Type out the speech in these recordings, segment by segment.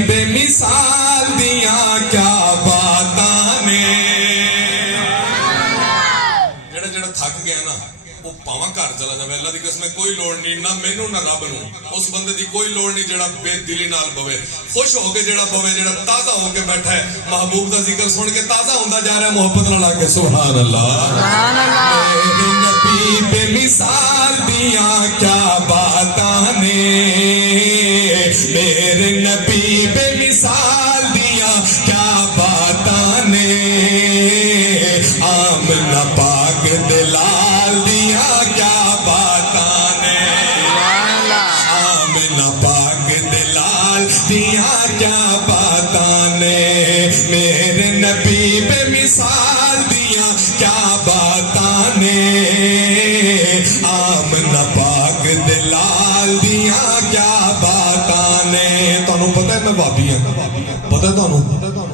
بے مثال دیاں کیا باتاں نے جڑا جڑا تھک گیا نا وہ پاواں گھر چلا جائے اللہ دی قسم کوئی لوڑ نہیں نہ مینوں نہ رب نوں اس بندے دی کوئی لوڑ نہیں جڑا بے دلی نال بوے خوش ہو کے جڑا بوے جڑا تازہ ہو کے بیٹھا ہے محبوب دا ذکر سن کے تازہ ہوندا جا رہا ہے محبت نال آ کے سبحان اللہ سبحان اللہ میرے نبی بے مثال دیاں کیا باتاں نے میرے نبی بے مثال دیاں کیا باتاں نے آمنہ پاک دلال دیاں کیا باتاں نے آمنہ پاک دلال دیاں کیا باتاں نے میرے نبی بے مثال دیاں کیا باتاں نے آمنہ پاک دلال دیاں کیا باتاں نے تانوں پتہ ہے میں بابی ہاں پتہ ہے تانوں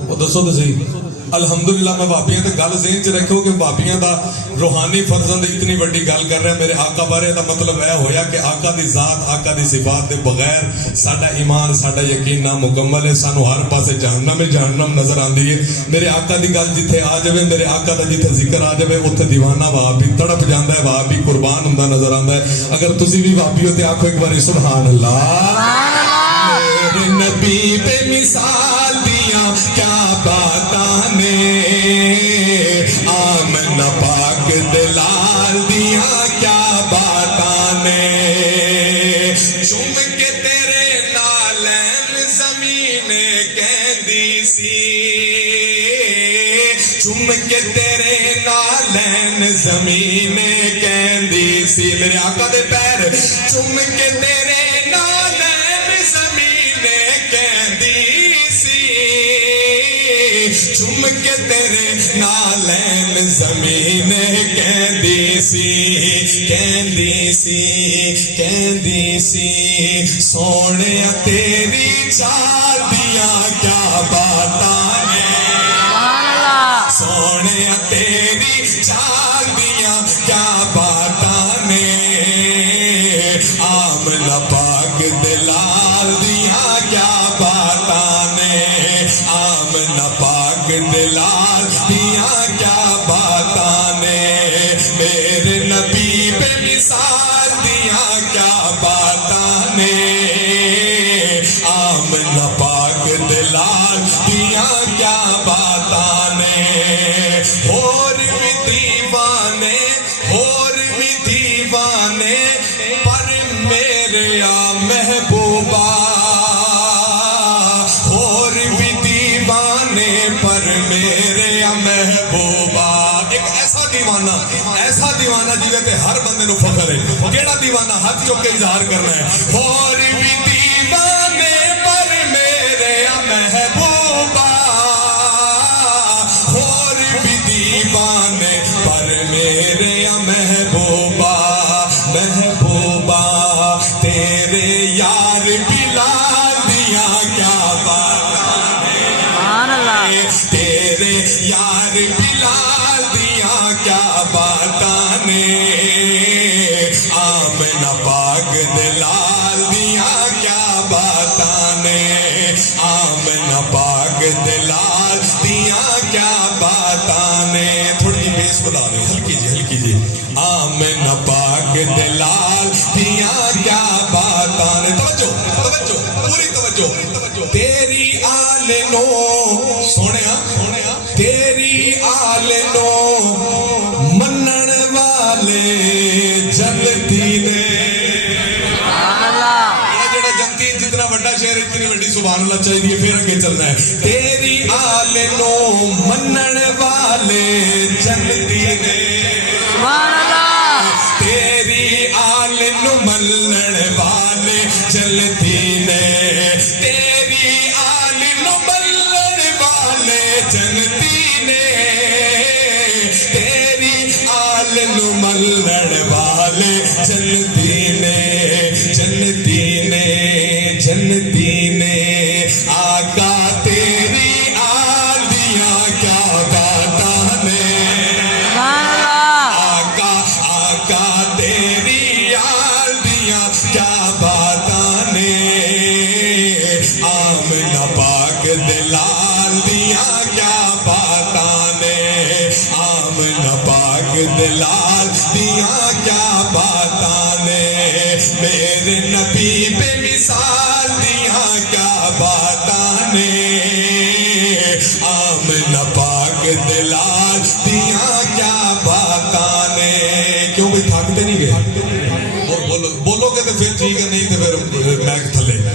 وہ دسو تے صحیح الحمدللہ میں بابیاں تے گل ذہن چ رکھو کہ بابیاں دا روحانی فرزند اتنی بڑی گل کر رہے ہیں میرے آقا بارے دا مطلب ہے ہویا کہ آقا دی ذات آقا دی صفات دے بغیر ساڈا ایمان ساڈا یقین نامکمل ہے سانو ہر پاسے جہنم نظر آندی ہے میرے آقا دی گل جتھے آ جاوے میرے آقا دا جتھے ذکر آ جاوے اوتھے دیوانہ وہابی تڑپ جاندا ہے وہابی قربان ہوندا نظر آندا ہے اگر تسی بھی وہابی ہو تے آکھو ایک بار سبحان اللہ میرے نبی بے مثال دیاں کیا باتاں نے آمنہ پاک دلال دیاں کیا باتاں نے چوم کے تیرے نالین زمین کہندی سی چوم کے تیرے نالین زمین کہندی سی میرے آقا دے پیر چوم کے تیرے نالین زمین کہندی سی چوم کے تیرے نالین زمین کہندی سی سونیا تیری چال دیاں کیا باتاں نے سونیا تیری چال دیاں کیا باتاں نے آمنہ پاک دلال دیاں کیا باتاں نے آمنہ پاک دلال دیاں کیا باتاں نے میرے نبی بے مثال دیاں کیا باتاں نے آمنہ پاک دلال دیاں کیا باتاں نے اور بھی دیوانے پر میرے محبوبہ اور بھی دیوانے پر میرے محبوبہ ایک ایسا دیوانہ جیوے تے ہر بندے نو فخر ہے کیڑا دیوانہ ہاتھ چوک کے اظہار کرنا ہے اور بھی دیوانے پر میرے محبوبہ اور بھی دیوانے پر میرے محبوبہ تیرے یار بلال دیاں کیا باتاں نے تیرے یار بلال دیاں کیا باتاں نے آمنہ پاک دلال دیاں کیا باتاں نے آمنہ پاک دلال دیاں کیا باتاں نے تھوڑی جی بیس بتا دو ہلکی جی آمنہ پاک دلال دیاں کیا باتاں نے توجہ پوری توجہ تیری آل نو سونیا تیری آل نو منن والے جنتی نے جڑا جنتی جتنا بڑا شہر اتنی بڑی سبحان اللہ چاہیے پھر اگے چلنا ہے تیری آل نو منن والے جنتی نے سبحان اللہ تیری آل نو منن والے جنتی نے تیری آل نو منن والے جنتی نے تیری آل نو منن والے جنتی نے آقا تیری آل دیاں کیا باتاں نے آقا تیری آل دیاں کیا باتاں نے آمنہ پاک دلال دیا کیا باتاں نے آمنہ پاک دلال دیا کیا باتاں نے میرے نبی بے مثال دیا کیا باتاں نے آمنہ پاک دلال دیا کیا باتاں نے کیوں بھئی تھکتے نہیں گئے بولو گے تو پھر ٹھیک ہے نہیں تو پھر میک تھلے